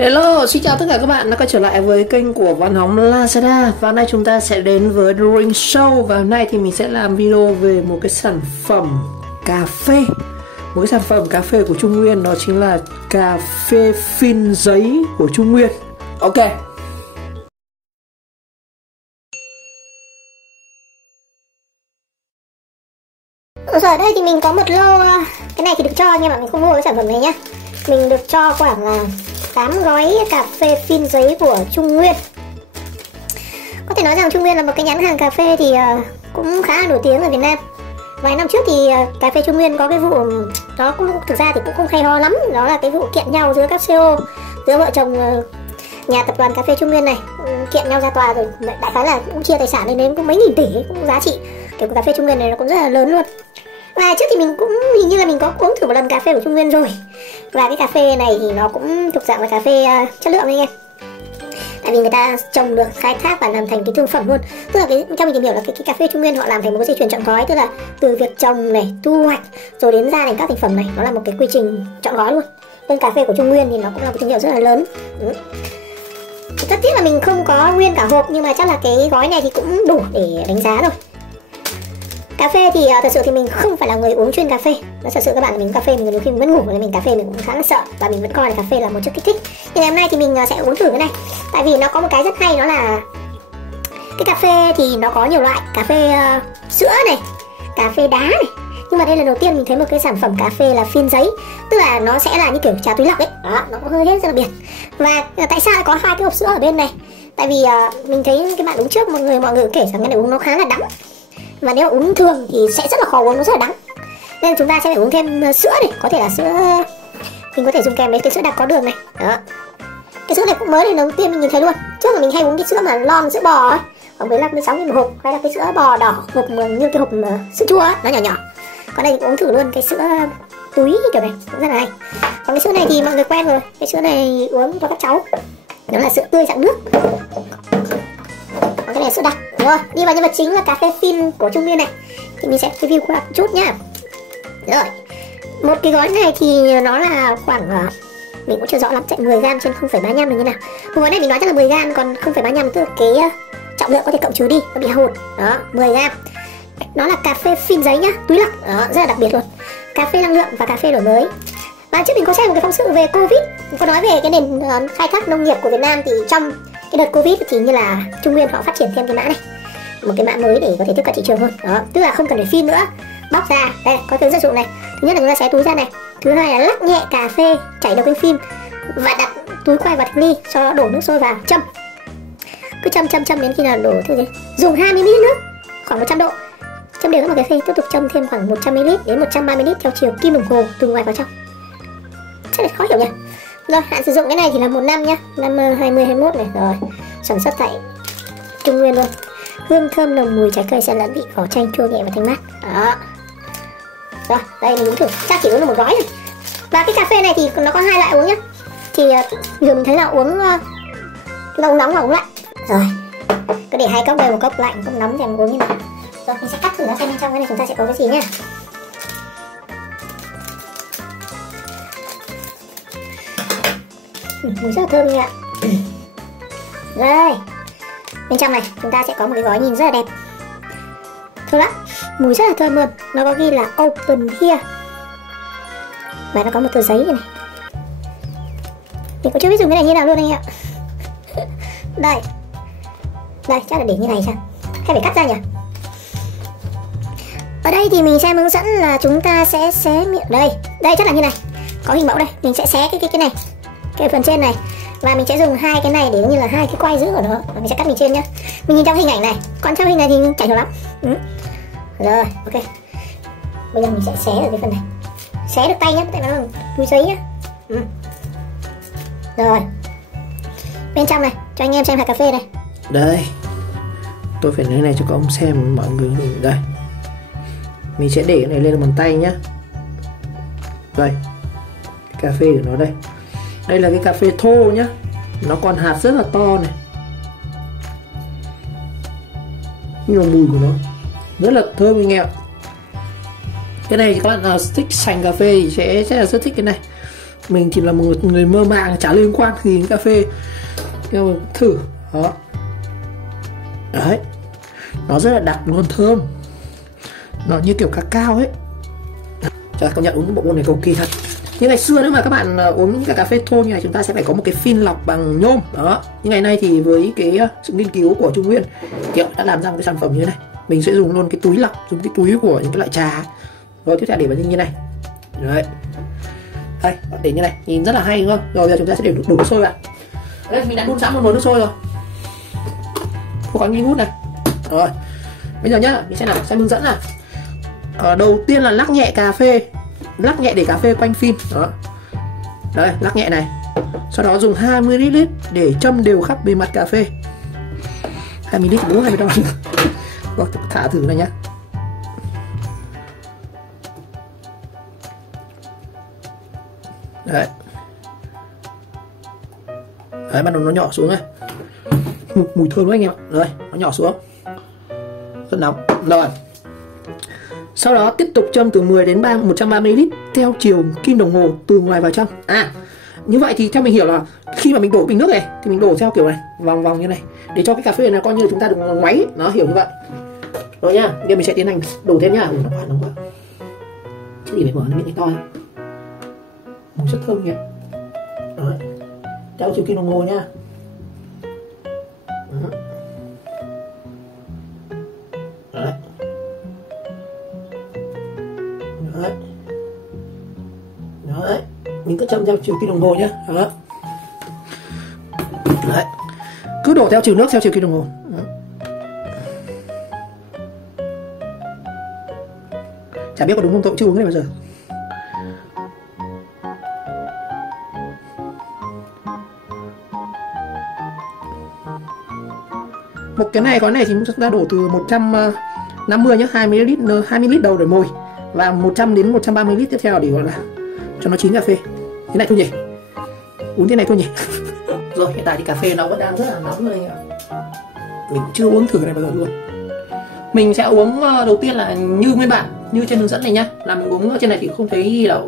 Hello, xin chào tất cả các bạn đã quay trở lại với kênh của Văn Hóng Lazada. Và hôm nay chúng ta sẽ đến với Drawing Show. Và hôm nay thì mình sẽ làm video về một cái sản phẩm cà phê. Một cái sản phẩm cà phê của Trung Nguyên, đó chính là cà phê phin giấy của Trung Nguyên. Ok. Ở đây thì mình có một lô, cái này thì được cho nhưng mà mình không mua cái sản phẩm này nhá. Mình được cho khoảng là 8 gói cà phê phin giấy của Trung Nguyên. Có thể nói rằng Trung Nguyên là một cái nhãn hàng cà phê thì cũng khá là nổi tiếng ở Việt Nam. Vài năm trước thì cà phê Trung Nguyên có cái vụ, đó cũng thực ra thì cũng không hay ho lắm. Đó là cái vụ kiện nhau giữa các CEO, giữa vợ chồng nhà tập đoàn cà phê Trung Nguyên này, kiện nhau ra tòa rồi đại khái là cũng chia tài sản lên đến cũng mấy nghìn tỷ, cũng giá trị cái cà phê Trung Nguyên này nó cũng rất là lớn luôn. Và trước thì mình cũng hình như là mình có uống thử một lần cà phê của Trung Nguyên rồi. Và cái cà phê này thì nó cũng thuộc dạng là cà phê chất lượng đấy anh em. Tại vì người ta trồng được, khai thác và làm thành cái thương phẩm luôn. Tức là theo mình tìm hiểu là cái cà phê Trung Nguyên họ làm thành một cái dây chuyền trọn gói. Tức là từ việc trồng này, thu hoạch rồi đến ra thành các thành phẩm này, nó là một cái quy trình trọn gói luôn. Nên cà phê của Trung Nguyên thì nó cũng là một thương hiệu rất là lớn. Rất tiếc là mình không có nguyên cả hộp, nhưng mà chắc là cái gói này thì cũng đủ để đánh giá rồi. Cà phê thì thật sự thì mình không phải là người uống chuyên cà phê. Nó thật sự các bạn, mình uống cà phê mình nhiều khi mình vẫn ngủ, nên mình cà phê mình cũng khá là sợ và mình vẫn coi là cà phê là một chất kích thích. Nhưng ngày hôm nay thì mình sẽ uống thử cái này. Tại vì nó có một cái rất hay, đó là cái cà phê thì nó có nhiều loại, cà phê sữa này, cà phê đá này. Nhưng mà đây là đầu tiên mình thấy một cái sản phẩm cà phê là phin giấy. Tức là nó sẽ là như kiểu trà túi lọc ấy. Đó, nó có hơi hết rất là biệt. Và tại sao lại có hai cái hộp sữa ở bên này? Tại vì mình thấy cái bạn uống trước mọi người kể rằng cái này uống nó khá là đắng. Và nếu mà uống thường thì sẽ rất là khó uống, nó rất là đắng. Nên chúng ta sẽ phải uống thêm sữa này, có thể là sữa, mình có thể dùng kèm với cái sữa đặc có đường này. Đó. Cái sữa này cũng mới, lần đầu tiên mình nhìn thấy luôn. Trước là mình hay uống cái sữa mà lon sữa bò ấy, khoảng 15-16 nghìn một hộp, hay là cái sữa bò đỏ hộp như cái hộp sữa chua ấy, nó nhỏ nhỏ. Còn đây uống thử luôn cái sữa túi kiểu này cũng rất là hay. Còn cái sữa này thì mọi người quen rồi, cái sữa này uống cho các cháu, nó là sữa tươi dạng nước. Còn cái này sữa đặc. Rồi, đi vào nhân vật chính là cà phê phin của Trung Nguyên này. Thì mình sẽ review qua một chút nhá. Rồi, một cái gói này thì nó là khoảng, mình cũng chưa rõ lắm, chạy 10g trên 0,35 là như nào. Một gói này mình nói chắc là 10g, còn 0,35 tức là cái trọng lượng có thể cộng trừ đi, nó bị hụt. Đó, 10g. Nó là cà phê phin giấy nhá, túi lọc. Đó, rất là đặc biệt luôn. Cà phê năng lượng và cà phê đổi mới. Và trước mình có xem một cái phóng sự về Covid, mình có nói về cái nền khai thác nông nghiệp của Việt Nam. Thì trong cái đợt Covid thì như là Trung Nguyên họ phát triển thêm cái mã này, một cái mã mới để có thể tiếp cận thị trường hơn. Đó, tức là không cần phải phin nữa, bóc ra đây có hướng dẫn dụng này. Thứ nhất là chúng ta xé túi ra này, thứ hai là lắc nhẹ cà phê chảy đầu cái phim và đặt túi quay vào ly, sau đó đổ nước sôi vào châm, cứ châm đến khi nào đổ thứ gì, dùng 20 ml nước khoảng 100 độ, châm đều các cà phê, tiếp tục châm thêm khoảng 100 ml đến 130 ml theo chiều kim đồng hồ từ ngoài vào trong. Chắc là khó hiểu nhỉ. Rồi, hạn sử dụng cái này thì là 1 năm nhá, năm 2021 này. Rồi, sản xuất tại Trung Nguyên luôn. Hương thơm nồng mùi trái cây, xen lẫn vị vỏ chanh chua nhẹ và thanh mát. Đó. Rồi, đây mình uống thử, chắc chỉ uống được một gói này. Và cái cà phê này thì nó có hai loại uống nhá. Thì giờ mình thấy là uống uống nóng và uống lạnh. Rồi, cứ để hai cốc đây, một cốc lạnh, cốc nóng thì mình uống như nào. Rồi, mình sẽ cắt thử nó xem bên trong cái này chúng ta sẽ có cái gì nhá. Mùi rất là thơm nha. Rồi, bên trong này chúng ta sẽ có một cái gói nhìn rất là đẹp, thơm lắm, mùi rất là thơm luôn. Nó có ghi là open here và nó có một tờ giấy này. Mình cũng chưa biết dùng cái này như nào luôn anh ạ. Đây, chắc là để như này sao, hay phải cắt ra nhỉ. Ở đây thì mình xem hướng dẫn là chúng ta sẽ xé miệng. Đây chắc là như này, có hình mẫu đây. Mình sẽ xé cái này, cái phần trên này, và mình sẽ dùng hai cái này để như là hai cái quai giữ của nó, và mình sẽ cắt mình trên nhá. Mình nhìn trong hình ảnh này, còn trong hình này thì chả hiểu lắm. Rồi, ok. Bây giờ mình sẽ xé được cái phần này, xé được tay nhá, tại nó là túi giấy nhá. Rồi, bên trong này cho anh em xem hạt cà phê này. Đây, tôi phải lấy này cho các ông xem mọi người. Đây, mình sẽ để cái này lên bàn tay nhá. Đây, cà phê của nó đây. Đây là cái cà phê thô nhá, nó còn hạt rất là to này, nhưng mà mùi của nó rất là thơm anh em. Cái này các bạn nào thích sành cà phê thì sẽ là rất thích cái này. Mình chỉ là một người mơ màng chả liên quan gì đến cà phê, nhưng mà thử đó. Đấy, nó rất là đặc luôn, thơm, nó như kiểu cacao ấy. Trời, công nhận uống bộ môn này cầu kỳ thật. Như ngày xưa nếu mà các bạn uống những cái cà phê thô như này, chúng ta sẽ phải có một cái phin lọc bằng nhôm đó. Nhưng ngày nay thì với cái sự nghiên cứu của Trung Nguyên thì họ đã làm ra một cái sản phẩm như thế này. Mình sẽ dùng luôn cái túi lọc, dùng cái túi của những cái loại trà. Rồi tiếp theo để vào như này. Đấy, đây, để như này, nhìn rất là hay đúng không? Rồi bây giờ chúng ta sẽ để đổ nước sôi vào. Đây, mình đã đun sẵn một nồi nước sôi rồi, có nghi ngút này. Rồi bây giờ nhá, mình sẽ hướng dẫn là đầu tiên là lắc nhẹ cà phê, lắc nhẹ để cà phê quanh phin đó. Đây, lắc nhẹ này. Sau đó dùng 20 ml để châm đều khắp bề mặt cà phê. 20 ml đúng 20 đâu. Rồi, thả thử này nhá. Đấy. Đấy, bắt đầu nó nhỏ xuống này. Mùi thơm đấy anh em ạ. Rồi, nó nhỏ xuống. Rất nóng. Rồi. Sau đó tiếp tục châm từ 10 đến 130 ml theo chiều kim đồng hồ từ ngoài vào trong. Như vậy thì theo mình hiểu là khi mà mình đổ bình nước này thì mình đổ theo kiểu này, vòng vòng như này, để cho cái cà phê này là coi như là chúng ta được ngoáy, nó hiểu như vậy. Rồi nhá, giờ mình sẽ tiến hành đổ thêm nhá. Nó quá nóng quá. Chứ gì phải mở nó miệng to. Mùi rất thơm nhỉ. Đấy. Theo chiều kim đồng hồ nhá. Đấy. Đấy. Đấy. Mình cứ châm theo chiều kim đồng hồ nhé. Đó. Đấy. Cứ đổ theo chiều nước theo chiều kim đồng hồ. Đó. Chả biết có đúng không, tôi chưa uống cái này bao giờ. Một cái này, có này thì chúng ta đổ từ 150 nhé, 20 ml đầu để mồi, và 100 đến 130 ml tiếp theo để gọi là cho nó chín cà phê. Thế này thôi nhỉ, uống thế này thôi nhỉ. Rồi hiện tại thì cà phê nó vẫn đang rất là nóng rồi anh ạ. Mình chưa uống thử cái này bao giờ luôn. Mình sẽ uống đầu tiên là như nguyên bản, như trên hướng dẫn này nhá, là mình uống ở trên này thì không thấy là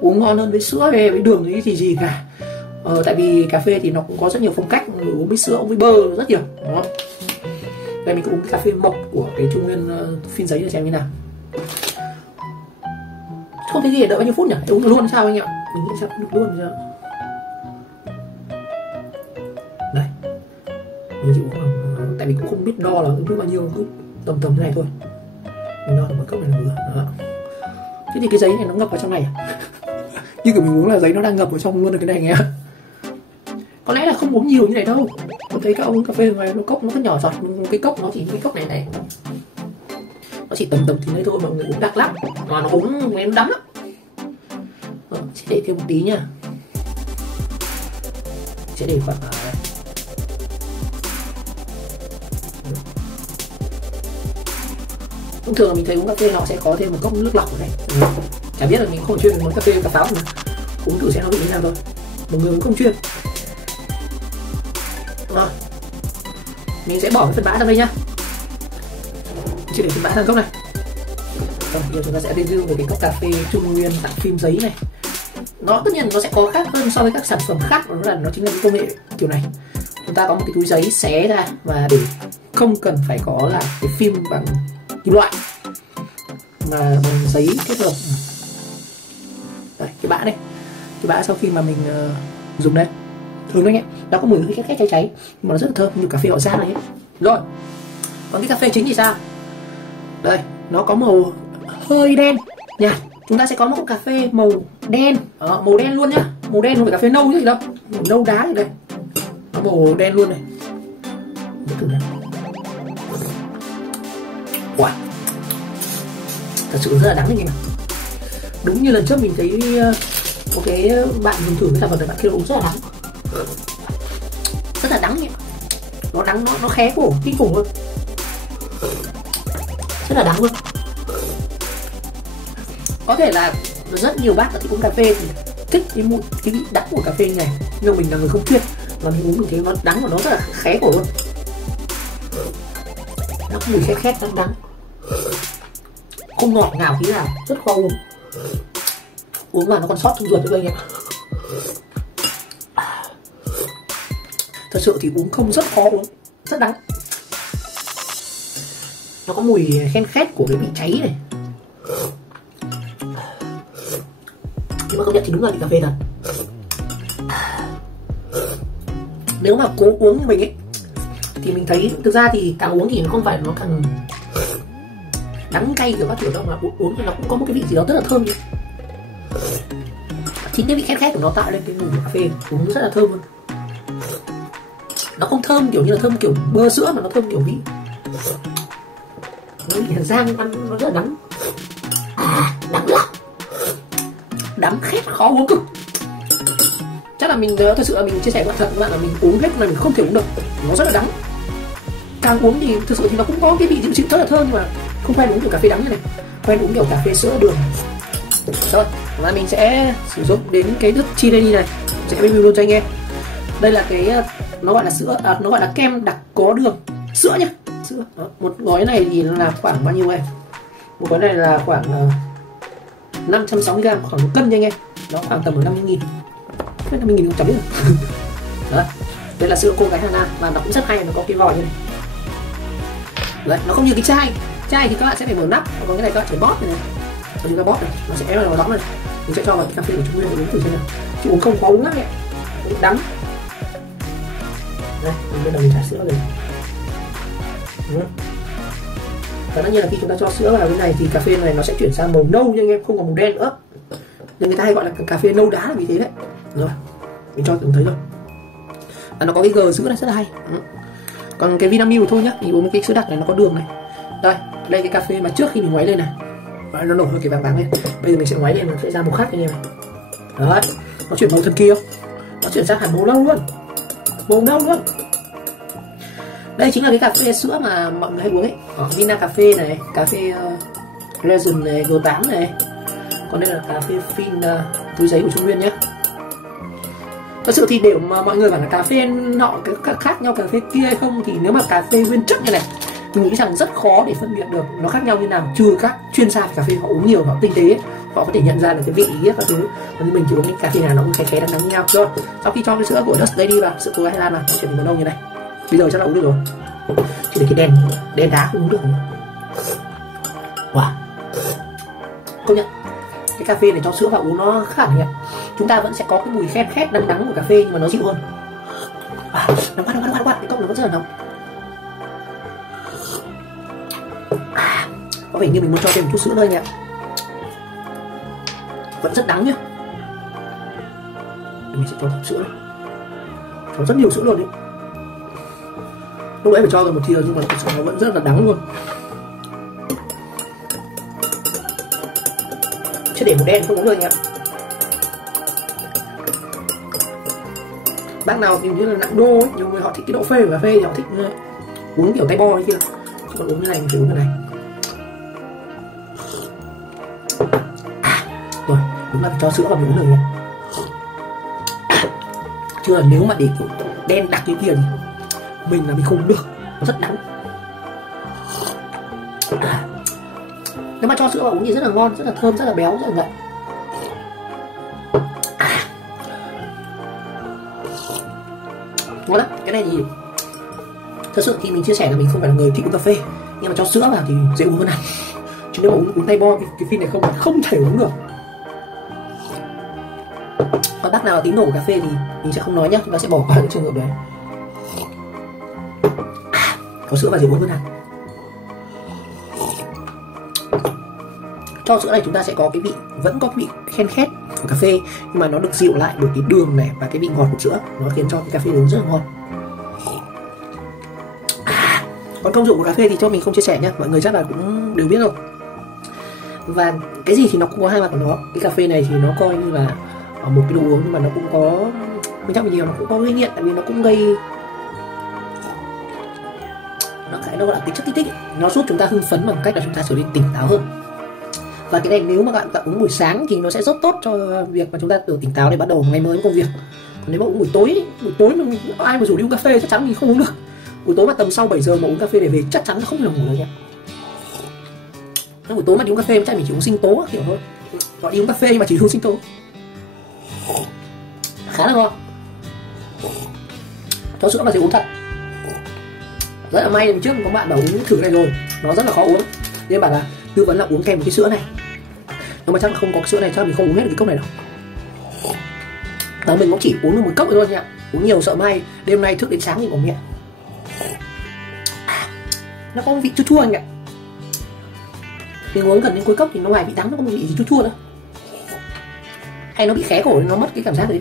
uống ngon hơn với sữa hay với đường thì gì cả. Tại vì cà phê thì nó cũng có rất nhiều phong cách, uống với sữa, uống với bơ rất nhiều. Đó. Đây mình cũng uống cái cà phê mộc của cái Trung Nguyên phin giấy để xem như nào. Không thấy gì để đợi bao nhiêu phút nhỉ? Uống được luôn sao anh ạ? Mình nghĩ sao cũng được luôn chưa? Đây, mình chỉ uống tại vì cũng không biết đo là uống bao nhiêu, cứ tầm thế này thôi. Mình đo được một cốc này là vừa. Đó. Thế thì cái giấy này nó ngập vào trong này à? Như kiểu mình uống là giấy nó đang ngập vào trong luôn được cái này nghe. Có lẽ là không uống nhiều như này đâu. Tôi thấy các ông cà phê ngoài nó cốc nó rất nhỏ giọt, cái cốc nó chỉ cái cốc này nó chỉ tầm thì đấy thôi, mà người uống đặc lắm, mà nó uống em đắng lắm. Sẽ để thêm một tí nha, sẽ để khoảng thông thường là mình thấy uống cà phê họ sẽ có thêm một cốc nước lọc ở đây. Chả biết là mình không chuyên uống cà phê cà pháo mà uống thử sẽ nó bị như nào thôi, một người cũng không chuyên. Rồi mình sẽ bỏ cái phần bã ra đây nhá, chỉ để phần bã sang cốc này. Rồi bây giờ chúng ta sẽ review về cái cốc cà phê Trung Nguyên dạng phim giấy này. Nó tất nhiên nó sẽ có khác hơn so với các sản phẩm khác, đó là nó chính là cái công nghệ kiểu này. Chúng ta có một cái túi giấy xé ra, và để không cần phải có là cái phim bằng kim loại mà bằng giấy kết hợp. Đây, cái bã đây, cái bã sau khi mà mình dùng đây thường đấy nhé, nó có mùi khét cháy nhưng mà nó rất là thơm như cà phê họ rang này ấy. Rồi còn cái cà phê chính thì sao? Đây, nó có màu hơi đen nhạt. Chúng ta sẽ có một cốc cà phê màu đen, màu đen luôn nhá, màu đen không phải cà phê nâu chứ gì đâu, màu nâu đá này đây, nó màu đen luôn này. Thử nào. Wow, thật sự rất là đắng anh em. Đúng như lần trước mình thấy có cái bạn dùng thử cái sản phẩm này, bạn kia uống rất là đắng, rất là đắng nhỉ. Nó đắng, nó khé cổ kinh khủng luôn, rất là đắng luôn. Có thể là rất nhiều bác thích uống cà phê thì thích cái mùi, cái vị đắng của cà phê như này, nhưng mình là người không chuyên, mà mình uống mình thấy nó đắng và nó rất là khé cổ luôn. Nó có mùi khét đắng, không ngọt ngào tí nào, rất khó uống. Uống mà nó còn sót trong ruột nữa anh em. Thật sự thì uống không rất khó uống, rất đắng. Nó có mùi khen khét của cái vị cháy này. Nhưng mà công nhận thì đúng là vị cà phê thật. Nếu mà cố uống như mình ấy thì mình thấy thực ra thì càng uống thì nó không phải nó càng đắng cay kiểu các kiểu đâu, mà uống thì nó cũng có một cái vị gì đó rất là thơm. Chính cái vị khét khét của nó tạo lên cái mùi cà phê uống rất là thơm luôn. Nó không thơm kiểu như là thơm kiểu bơ sữa, mà nó thơm kiểu vị nó bị rang ăn nó rất là đắng. Đắng lắm, đắng khét khó uống cực. Chắc là mình thật sự là mình chia sẻ thật với bạn là mình uống hết là mình không thể uống được, nó rất là đắng. Càng uống thì thực sự thì nó cũng có cái vị dịu dịu rất là thơm, nhưng mà không quen uống kiểu cà phê đắng như này, quen uống kiểu cà phê sữa đường. Rồi và mình sẽ sử dụng đến cái nước Chileni này, sẽ review luôn cho anh em. Đây là cái nó gọi là sữa, nó gọi là kem đặc có đường sữa nhá, sữa. Đó. Một gói này thì là khoảng bao nhiêu em? Một gói này là khoảng 560g, khoảng 1 cân nha anh em. Nó khoảng tầm 50.000, 50.000 không chấm được. Đó, đây là sữa cô gái Hana và nó cũng rất hay, nó có cái vòi như này. Đấy, nó không như cái chai thì các bạn sẽ phải mở nắp, còn cái này các bạn phải bóp này, còn chúng ta bóp này nó sẽ vào đó này. Mình sẽ cho vào cái cà phê của chúng mình uống thử xem nào, chứ uống không khó uống lắm ấy, uống đắng. Đây, bây giờ mình trà sữa rồi. Và tất nhiên là khi chúng ta cho sữa vào cái này thì cà phê này nó sẽ chuyển sang màu nâu nha anh em, không còn màu đen nữa. Nên người ta hay gọi là cà phê nâu đá là vì thế đấy. Rồi, mình cho tưởng thấy rồi. Nó có cái gờ sữa này rất là hay. Còn cái Vinamilk thôi nhá, mình uống cái sữa đặc này nó có đường này. Đây cái cà phê mà trước khi mình ngoáy lên này, và nó nổi hơi cái vàng vàng lên. Bây giờ mình sẽ ngoáy lên, nó sẽ ra màu khác anh em này. Đấy, nó chuyển màu thần kỳ không? Nó chuyển sang hẳn màu nâu luôn, màu nâu luôn. Đây chính là cái cà phê sữa mà mọi người hay uống ấy. Vina cà phê này, cà phê Legend này, G8 này. Còn đây là cà phê Phin túi giấy của Trung Nguyên nhé. Thật sự thì để mà mọi người bảo là cà phê nọ cái khác nhau cà phê kia hay không, thì nếu mà cà phê nguyên chất như này mình nghĩ rằng rất khó để phân biệt được nó khác nhau như nào, trừ các chuyên gia về cà phê họ uống nhiều, họ tinh tế, họ có thể nhận ra được cái vị ý các thứ. Còn như mình chỉ uống cái cà phê nào nó cũng khé đắng như nhau. Rồi sau khi cho cái sữa của Dust Lady vào, sữa của Highland vào, chuyển thành màu nâu như này, bây giờ chắc là uống được rồi. Chỉ để cái đen đá không uống được. Wow, công nhận cái cà phê này cho sữa vào uống nó khác hẳn. Chúng ta vẫn sẽ có cái mùi khét khét đắng đắng của cà phê nhưng mà nó dịu hơn. Nóng quá, cái cốc nó vẫn rất là nóng. Có vẻ như mình muốn cho thêm một chút sữa nữa anh ạ. Vẫn rất đắng nhá. Mình sẽ cho thêm sữa này, cho rất nhiều sữa luôn đấy. Lúc nãy phải cho rồi một thìa nhưng mà thực sự nó vẫn rất là đắng luôn. Chứ để một đen không uống được anh ạ. Bác nào thì như là nặng đô ấy, nhiều người họ thích cái độ phê của cà phê thì họ thích uống kiểu tay bo ấy kia, chứ còn uống như này thì uống cái này. Rồi, đúng là phải cho sữa vào mình uống được nhé. Chứ là nếu mà để kiểu đen đặc như kia thì mình là mình không uống được, nó rất đắng. Nếu mà cho sữa vào uống thì rất là ngon, rất là thơm, rất là béo, rất là ngậy. Ngon lắm. Cái này thì thật sự thì mình chia sẻ là mình không phải là người thích uống cà phê, nhưng mà cho sữa vào thì dễ uống hơn nào. Chứ nếu mà uống tay bo cái phin này không thể uống được. Còn bác nào tín đồ của cà phê thì mình sẽ không nói nhé, chúng ta sẽ bỏ qua những trường hợp đấy. Có sữa vào dễ uống hơn nào. Cho sữa này chúng ta sẽ có cái vị, vẫn có cái vị khen khét của cà phê, nhưng mà nó được dịu lại bởi cái đường này và cái vị ngọt của sữa, nó khiến cho cái cà phê uống rất là ngon. Còn công dụng của cà phê thì cho mình không chia sẻ nhé, mọi người chắc là cũng đều biết rồi. Và cái gì thì nó cũng có hai mặt của nó. Cái cà phê này thì nó coi như là một cái đồ uống, nhưng mà nó cũng có, mình chắc mình nhiều nó cũng có gây nghiện, tại vì nó cũng gây, nó gọi là tính chất kích thích, nó giúp chúng ta hưng phấn bằng cách là chúng ta trở nên tỉnh táo hơn. Và cái này nếu mà bạn uống buổi sáng thì nó sẽ rất tốt cho việc mà chúng ta tự tỉnh táo để bắt đầu ngày mới công việc. Còn nếu mà uống buổi tối mà ai mà rủ đi uống cà phê chắc chắn mình không uống được. Buổi tối mà tầm sau 7 giờ mà uống cà phê để về chắc chắn không thể ngủ được nha. Buổi tối mà đi uống cà phê chắc mình chỉ uống sinh tố kiểu thôi. Gọi đi uống cà phê nhưng mà chỉ uống sinh tố. khá là ngon. Cho sữa mà sẽ uống thật. Rất là may, trước có bạn bảo uống thử cái này rồi, nó rất là khó uống, nên bảo là tư vấn là uống kèm một cái sữa này. Nhưng mà chắc là không có cái sữa này chắc mình không uống hết được cái cốc này đâu. Đó, mình cũng chỉ uống được một cốc thôi nha. Uống nhiều sợ may đêm nay thức đến sáng thì có miệng. Nó có vị chua chua anh ạ. Mình uống gần đến cuối cốc thì nó ngoài vị đắng nó có một vị gì chua chua nữa. Hay nó bị khé cổ nên nó mất cái cảm giác đấy.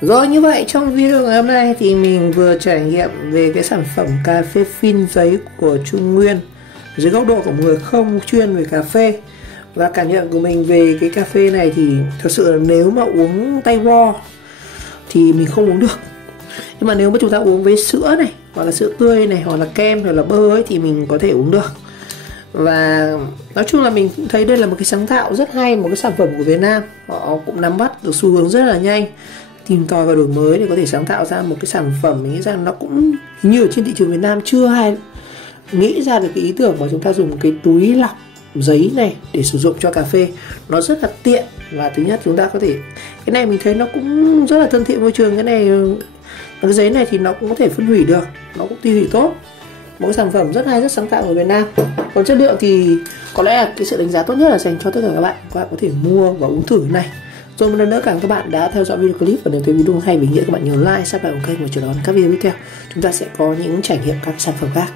Rồi, như vậy trong video ngày hôm nay thì mình vừa trải nghiệm về cái sản phẩm cà phê phin giấy của Trung Nguyên dưới góc độ của một người không chuyên về cà phê. Và cảm nhận của mình về cái cà phê này thì thật sự là nếu mà uống tay raw thì mình không uống được. Nhưng mà nếu mà chúng ta uống với sữa này, hoặc là sữa tươi này, hoặc là kem, hoặc là bơ ấy, thì mình có thể uống được. Và nói chung là mình cũng thấy đây là một cái sáng tạo rất hay, một cái sản phẩm của Việt Nam. Họ cũng nắm bắt được xu hướng rất là nhanh, tìm tòi và đổi mới để có thể sáng tạo ra một cái sản phẩm mình nghĩ rằng nó cũng hình như ở trên thị trường Việt Nam chưa ai nghĩ ra được cái ý tưởng mà chúng ta dùng cái túi lọc giấy này để sử dụng cho cà phê. Nó rất là tiện, và thứ nhất chúng ta có thể, cái này mình thấy nó cũng rất là thân thiện môi trường. Cái này, cái giấy này thì nó cũng có thể phân hủy được, nó cũng tiêu hủy tốt. Một cái sản phẩm rất hay, rất sáng tạo của Việt Nam. Còn chất lượng thì có lẽ là cái sự đánh giá tốt nhất là dành cho tất cả các bạn. Các bạn có thể mua và uống thử cái này. Rồi một lần nữa cảm ơn các bạn đã theo dõi video clip, và nếu thấy video hay và ý nghĩa các bạn nhớ like, subscribe kênh và chờ đón các video tiếp theo. Chúng ta sẽ có những trải nghiệm các sản phẩm khác.